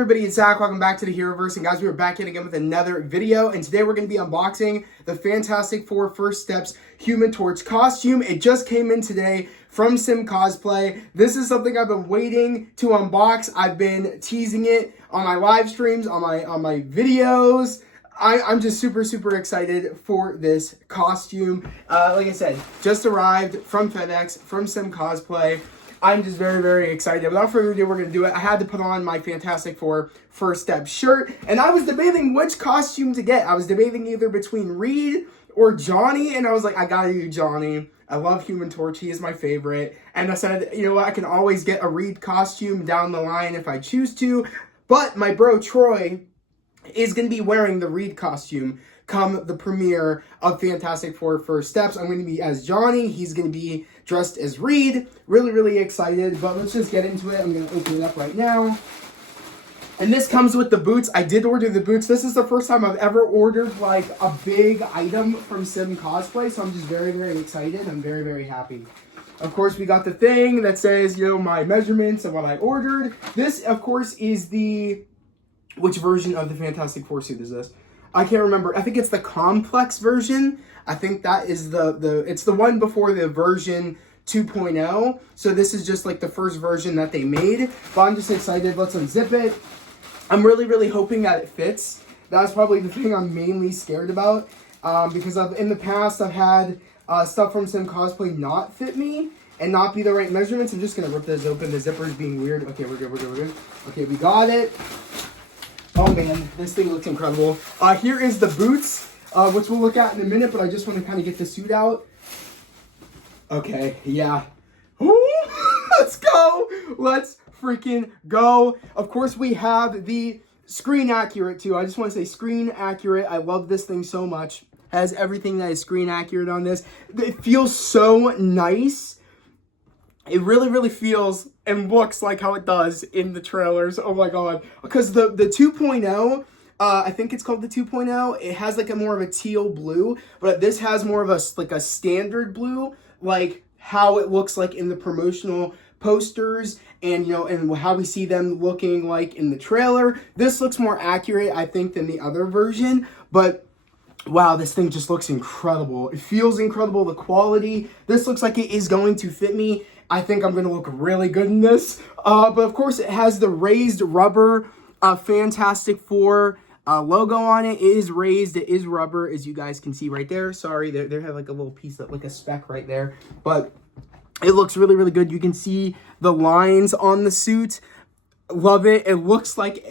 everybody, it's Zach. Welcome back to the Heroverse, and guys, we are back in again with another video, and today we're going to be unboxing the Fantastic Four First Steps Human Torch costume. It just came in today from SimCosplay. This is something I've been waiting to unbox. I've been teasing it on my live streams, on my videos. I'm just super excited for this costume. Like I said, just arrived from FedEx, from SimCosplay. I'm just very excited. Without further ado, we're going to do it. I had to put on my Fantastic Four First Step shirt, and I was debating which costume to get. I was debating either between Reed or Johnny, and I was like, I gotta do Johnny. I love Human Torch. He is my favorite. And I said, you know what? I can always get a Reed costume down the line if I choose to, but my bro Troy is going to be wearing the Reed costume come the premiere of Fantastic Four First Steps. I'm going to be as Johnny. He's going to be dressed as Reed. Really excited, but let's just get into it. I'm going to open it up right now. And this comes with the boots. I did order the boots. This is the first time I've ever ordered like a big item from SimCosplay, so I'm just very excited. I'm very happy. Of course, we got the thing that says, you know, my measurements and what I ordered. This, of course, is the... Which version of the Fantastic Four suit is this? I can't remember. I think it's the complex version. I think that is it's the one before the version 2.0. So this is just like the first version that they made. But I'm just excited. Let's unzip it. I'm really hoping that it fits. That's probably the thing I'm mainly scared about. Because in the past, I've had stuff from SimCosplay not fit me and not be the right measurements. I'm just going to rip this open. The zipper is being weird. Okay, we're good. Okay, we got it. Oh man, this thing looks incredible. Here is the boots, which we'll look at in a minute, but I just want to kind of get the suit out. Okay, yeah. Ooh, let's go. Let's freaking go. Of course, we have the screen accurate too. I just want to say screen accurate. I love this thing so much. Has everything that is screen accurate on this. It feels so nice. It really feels and looks like how it does in the trailers. Oh my god. Because the 2.0, I think it's called the 2.0, it has like a more of a teal blue, but this has more of a standard blue, like how it looks like in the promotional posters and, you know, and how we see them looking like in the trailer. This looks more accurate, I think, than the other version, but wow, this thing just looks incredible. It feels incredible, the quality. This looks like it is going to fit me. I think I'm going to look really good in this. But of course, it has the raised rubber Fantastic Four logo on it. It is raised. It is rubber, as you guys can see right there. Sorry, they have like a little piece of like a speck right there. But it looks really good. You can see the lines on the suit. Love it. It looks like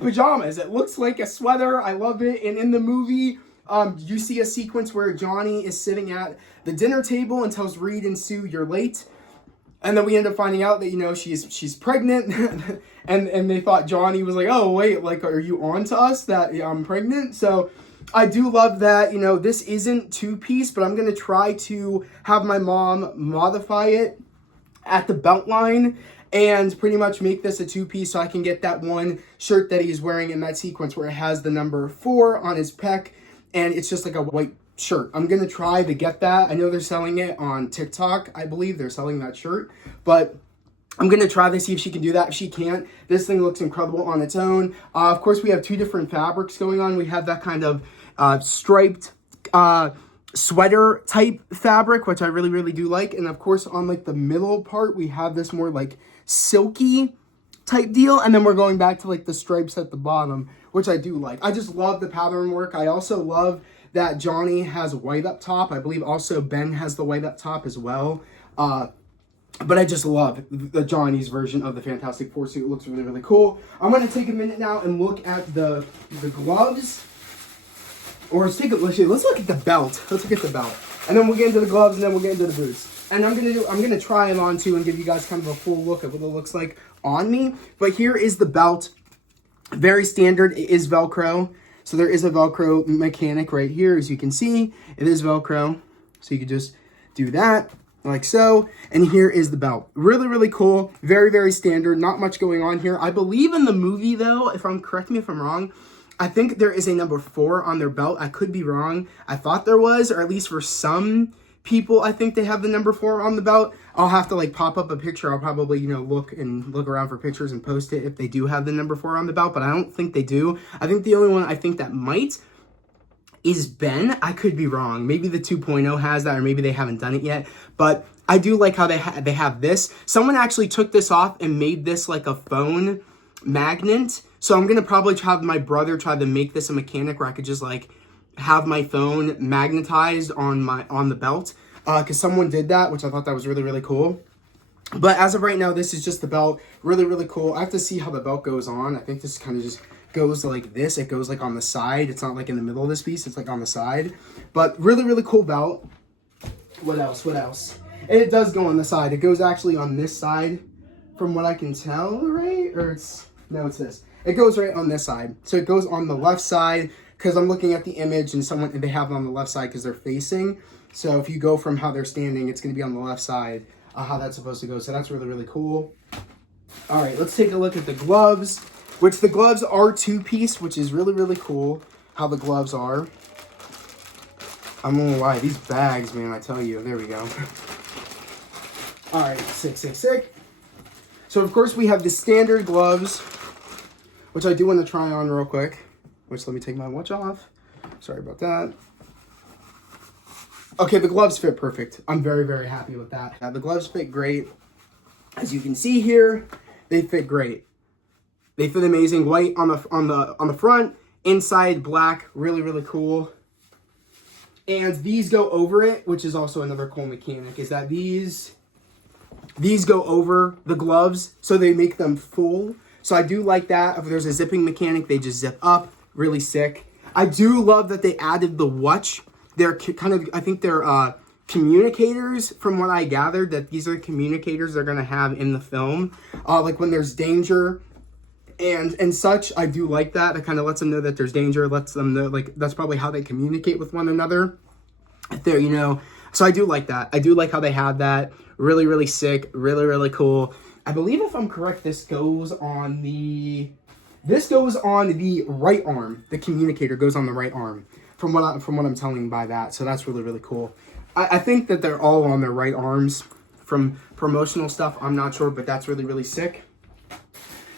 pajamas. It looks like a sweater. I love it. And in the movie, you see a sequence where Johnny is sitting at the dinner table and tells Reed and Sue, "You're late." And then we end up finding out that, you know, she's pregnant. and they thought Johnny was like, oh, wait, like, are you on to us that I'm pregnant? So I do love that, you know, this isn't two-piece, but I'm going to try to have my mom modify it at the belt line and pretty much make this a two-piece so I can get that one shirt that he's wearing in that sequence where it has the number 4 on his pec and it's just like a white shirt. I'm going to try to get that. I know they're selling it on TikTok. I believe they're selling that shirt, but I'm going to try to see if she can do that. If she can't, this thing looks incredible on its own. Of course, we have two different fabrics going on. We have that kind of striped sweater type fabric, which I really do like. And of course, on like the middle part, we have this more like silky type deal. And then we're going back to like the stripes at the bottom, which I do like. I just love the pattern work. I also love that Johnny has white up top. I believe also Ben has the white up top as well. But I just love the Johnny's version of the Fantastic Four suit. It looks really cool. I'm going to take a minute now and look at the gloves. Or let's look at the belt. Let's look at the belt. And then we'll get into the gloves and then we'll get into the boots. And I'm gonna try it on too and give you guys kind of a full look at what it looks like on me. But here is the belt. Very standard. It is Velcro. So there is a Velcro mechanic right here, as you can see. It is Velcro, so you can just do that, like so. And here is the belt. Really cool, very standard, not much going on here. I believe in the movie, though, correct me if I'm wrong, I think there is a number 4 on their belt. I could be wrong. I thought there was, or at least for some people, I think they have the number 4 on the belt. I'll have to like pop up a picture. I'll probably, you know, look around for pictures and post it if they do have the number 4 on the belt, but I don't think they do. I think the only one I think that might is Ben. I could be wrong. Maybe the 2.0 has that, or maybe they haven't done it yet, but I do like how they have this. Someone actually took this off and made this like a phone magnet. So I'm gonna probably have my brother try to make this a mechanic where I could just like have my phone magnetized on the belt, because someone did that, which I thought that was really, really cool. But as of right now, this is just the belt. Really, really cool. I have to see how the belt goes on. I think this kind of just goes like this. It goes like on the side. It's not like in the middle of this piece. It's like on the side. But really, really cool belt. What else? What else? And it does go on the side. It goes actually on this side from what I can tell, right? Or it's this. It goes right on this side. So it goes on the left side, because I'm looking at the image and they have it on the left side because they're facing. So if you go from how they're standing, it's going to be on the left side, how that's supposed to go. So that's really, really cool. All right, let's take a look at the gloves, which the gloves are 2-piece, which is really, really cool how the gloves are. I'm not gonna lie, these bags, man, I tell you. There we go. All right, sick. So of course we have the standard gloves, which I do want to try on real quick. Which, let me take my watch off. Sorry about that. Okay, the gloves fit perfect. I'm very, very happy with that. The gloves fit great. As you can see here, they fit great. They fit amazing. White on the front, inside black, really, really cool. And these go over it, which is also another cool mechanic, is that these go over the gloves, so they make them full. So I do like that. If there's a zipping mechanic, they just zip up. Really sick. I do love that they added the watch. They're kind of, I think they're communicators, from what I gathered, that these are the communicators they're going to have in the film. Like when there's danger and such. I do like that. It kind of lets them know that there's danger, lets them know, like, that's probably how they communicate with one another. If they're, you know, so I do like that. I do like how they have that. Really, really sick. Really, really cool. I believe, if I'm correct, this goes on the right arm. The communicator goes on the right arm, from what I'm telling by that. So that's really, really cool. I think that they're all on their right arms from promotional stuff. I'm not sure, but that's really, really sick.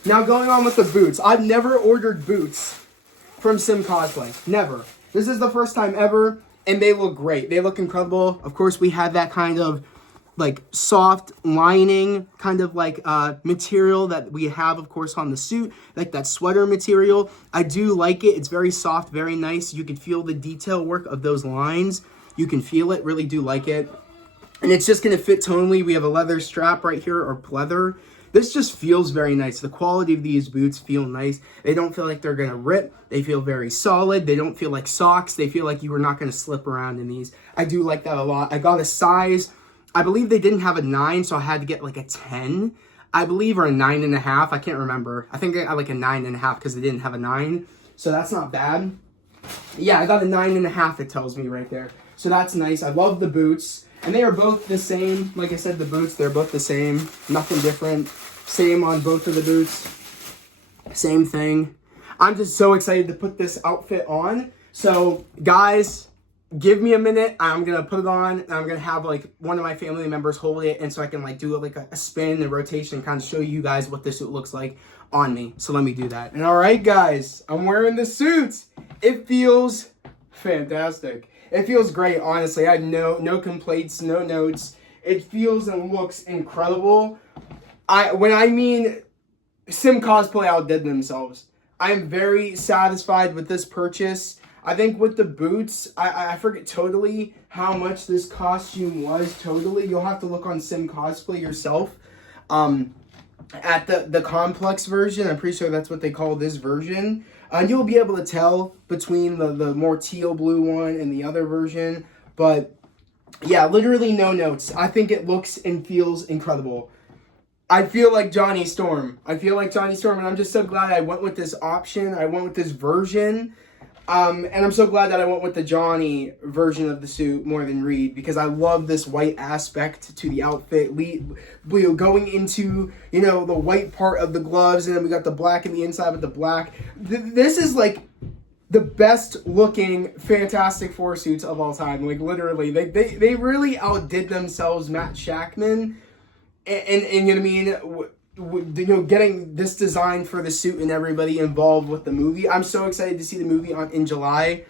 Now going on with the boots. I've never ordered boots from SimCosplay. Never. This is the first time ever, and they look great. They look incredible. Of course, we had that kind of like soft lining kind of like material that we have, of course, on the suit, like that sweater material. I do like it. It's very soft, very nice. You can feel the detail work of those lines. You can feel it. Really do like it. And it's just going to fit tonally. We have a leather strap right here, or pleather. This just feels very nice. The quality of these boots feel nice. They don't feel like they're going to rip. They feel very solid. They don't feel like socks. They feel like you are not going to slip around in these. I do like that a lot. I got a size, I believe they didn't have a 9, so I had to get like a 10, I believe, or a 9.5. I can't remember. I think I got like a 9.5 because they didn't have a 9. So that's not bad. Yeah, I got a 9.5, it tells me right there. So that's nice. I love the boots. And they are both the same. Like I said, the boots, they're both the same. Nothing different. Same on both of the boots. Same thing. I'm just so excited to put this outfit on. So, guys, give me a minute. I'm going to put it on. And I'm going to have, like, one of my family members hold it. And so I can, like, do, like, a spin, a rotation, and kind of show you guys what this suit looks like on me. So let me do that. And all right, guys, I'm wearing the suit. It feels fantastic. It feels great, honestly. I have no complaints, no notes. It feels and looks incredible. When I mean SimCosplay outdid themselves. I am very satisfied with this purchase. I think with the boots, I forget totally how much this costume was totally. You'll have to look on SimCosplay yourself. At the complex version, I'm pretty sure that's what they call this version. You'll be able to tell between the more teal blue one and the other version. But yeah, literally no notes. I think it looks and feels incredible. I feel like Johnny Storm. And I'm just so glad I went with this option. I went with this version. And I'm so glad that I went with the Johnny version of the suit more than Reed, because I love this white aspect to the outfit. Going into, you know, the white part of the gloves, and then we got the black in the inside with the black. This is like the best looking Fantastic Four suits of all time. Like literally, they really outdid themselves, Matt Shackman, and you know what I mean. You know, getting this design for the suit and everybody involved with the movie. I'm so excited to see the movie in July.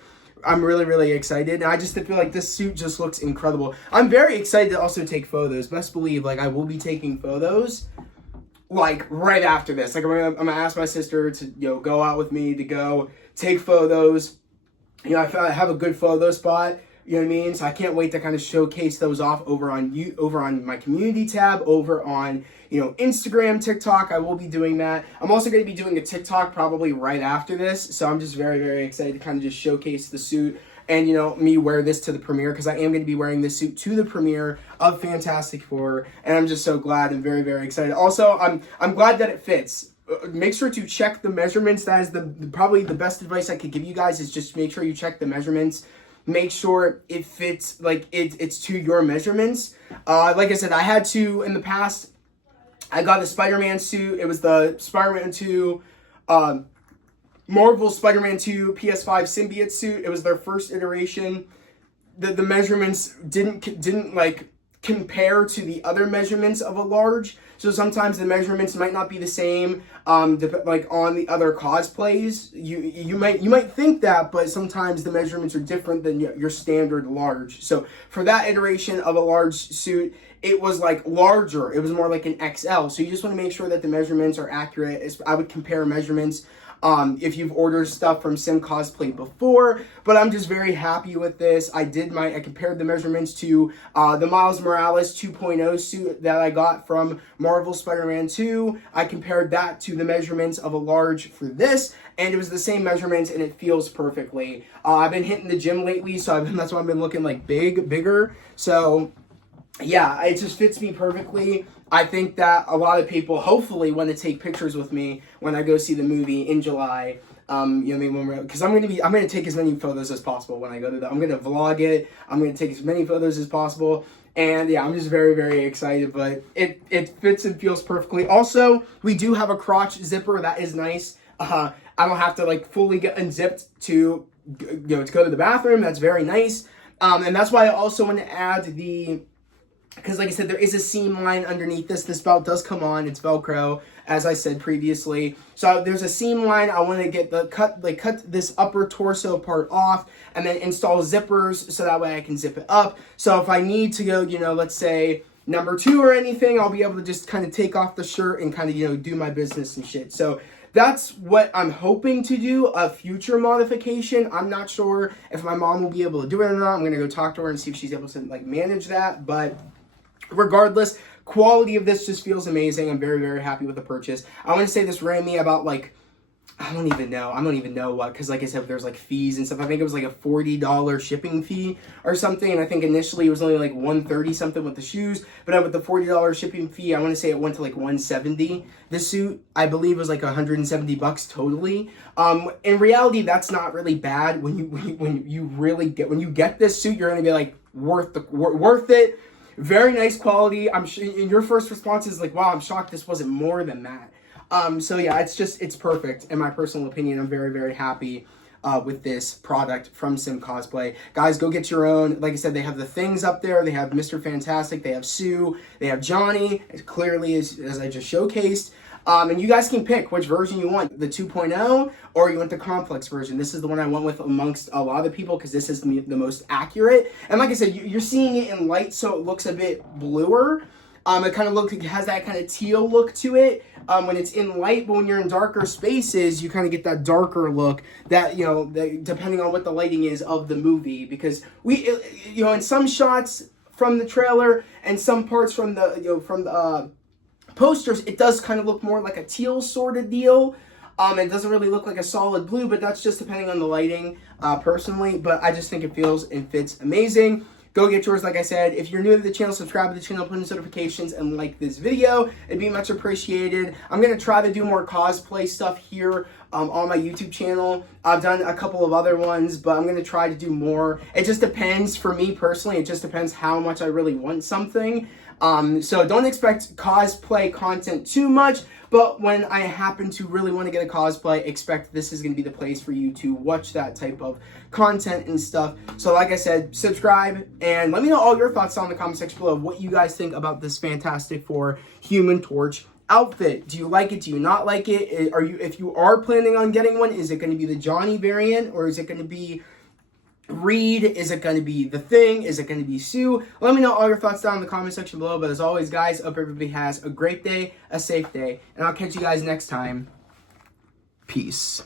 I'm really, really excited. And I just feel like this suit just looks incredible. I'm very excited to also take photos. Best believe, like, I will be taking photos, like, right after this. Like, I'm gonna ask my sister to, you know, go out with me to go take photos. You know, I have a good photo spot. You know what I mean? So I can't wait to kind of showcase those off over on my community tab, over on, you know, Instagram, TikTok. I will be doing that. I'm also going to be doing a TikTok probably right after this. So I'm just very, very excited to kind of just showcase the suit and, you know, me wear this to the premiere, because I am going to be wearing this suit to the premiere of Fantastic Four. And I'm just so glad and very, very excited. Also, I'm glad that it fits. Make sure to check the measurements. That is probably the best advice I could give you guys, is just make sure you check the measurements. Make sure it fits, like it's to your measurements. Like I said, I had to in the past. I got the Spider-Man suit. It was the Spider-Man 2, Marvel Spider-Man 2 PS5 symbiote suit. It was their first iteration. The measurements didn't like compare to the other measurements of a large. So sometimes the measurements might not be the same, like on the other cosplays. You might think that, but sometimes the measurements are different than your standard large. So for that iteration of a large suit, it was like larger. It was more like an XL. So you just want to make sure that the measurements are accurate. I would compare measurements if you've ordered stuff from SimCosplay before, but I'm just very happy with this. I compared the measurements to the Miles Morales 2.0 suit that I got from Marvel Spider-Man 2. I compared that to the measurements of a large for this, and it was the same measurements, and it feels perfectly. I've been hitting the gym lately, so that's why I've been looking like bigger. So yeah, it just fits me perfectly. I think that a lot of people hopefully want to take pictures with me when I go see the movie in July. You know, because I'm gonna take as many photos as possible when I go to that. I'm gonna vlog it. I'm gonna take as many photos as possible. And yeah, I'm just very, very excited, but it fits and feels perfectly. Also, we do have a crotch zipper. That is nice. I don't have to like fully get unzipped to, you know, to go to the bathroom. That's very nice. And that's why I also want to add because like I said, there is a seam line underneath this. This belt does come on. It's Velcro, as I said previously. So there's a seam line. I want to get cut this upper torso part off and then install zippers so that way I can zip it up. So if I need to go, you know, let's say number 2 or anything, I'll be able to just kind of take off the shirt and kind of, you know, do my business and shit. So that's what I'm hoping to do, a future modification. I'm not sure if my mom will be able to do it or not. I'm going to go talk to her and see if she's able to like manage that. But regardless, quality of this just feels amazing. I'm very, very happy with the purchase. I want to say this ran me about like, I don't even know what, because like I said, there's like fees and stuff. I think it was like a $40 shipping fee or something. And I think initially it was only like $130 something with the shoes. But with the $40 shipping fee, I want to say it went to like $170. The suit, I believe, was like $170 totally. In reality, that's not really bad. When you get this suit, you're going to be like worth it. Very nice quality. I'm sure your first response is like, wow, I'm shocked this wasn't more than that. So yeah, it's perfect in my personal opinion. I'm very, very happy with this product from SimCosplay. Guys, go get your own. Like I said, they have the things up there. They have Mr. Fantastic. They have Sue. They have Johnny, clearly as I just showcased. And you guys can pick which version you want, the 2.0 or you want the complex version. This is the one I went with amongst a lot of people because this is the most accurate. And like I said, you're seeing it in light, so it looks a bit bluer. It kind of has that kind of teal look to it when it's in light, but when you're in darker spaces, you kind of get that darker look that, you know, depending on what the lighting is of the movie. Because you know, in some shots from the trailer and some parts from the posters, it does kind of look more like a teal sort of deal. It doesn't really look like a solid blue, but that's just depending on the lighting, personally. But I just think it feels and fits amazing. Go get yours, like I said. If you're new to the channel, subscribe to the channel, put in notifications, and like this video. It'd be much appreciated. I'm going to try to do more cosplay stuff here on my YouTube channel. I've done a couple of other ones, but I'm going to try to do more. It just depends, for me personally, it just depends how much I really want something. So don't expect cosplay content too much, But when I happen to really want to get a cosplay, expect this is going to be the place for you to watch that type of content and stuff. So like I said, subscribe and let me know all your thoughts down in the comment section below of what you guys think about this Fantastic Four Human Torch outfit. Do you like it? Do you not like it? If you are planning on getting one, is it going to be the Johnny variant, or is it going to be Reed? Is it going to be The Thing? Is it going to be Sue? Let me know all your thoughts down in the comment section below. But as always, guys, hope everybody has a great day, a safe day, and I'll catch you guys next time. Peace.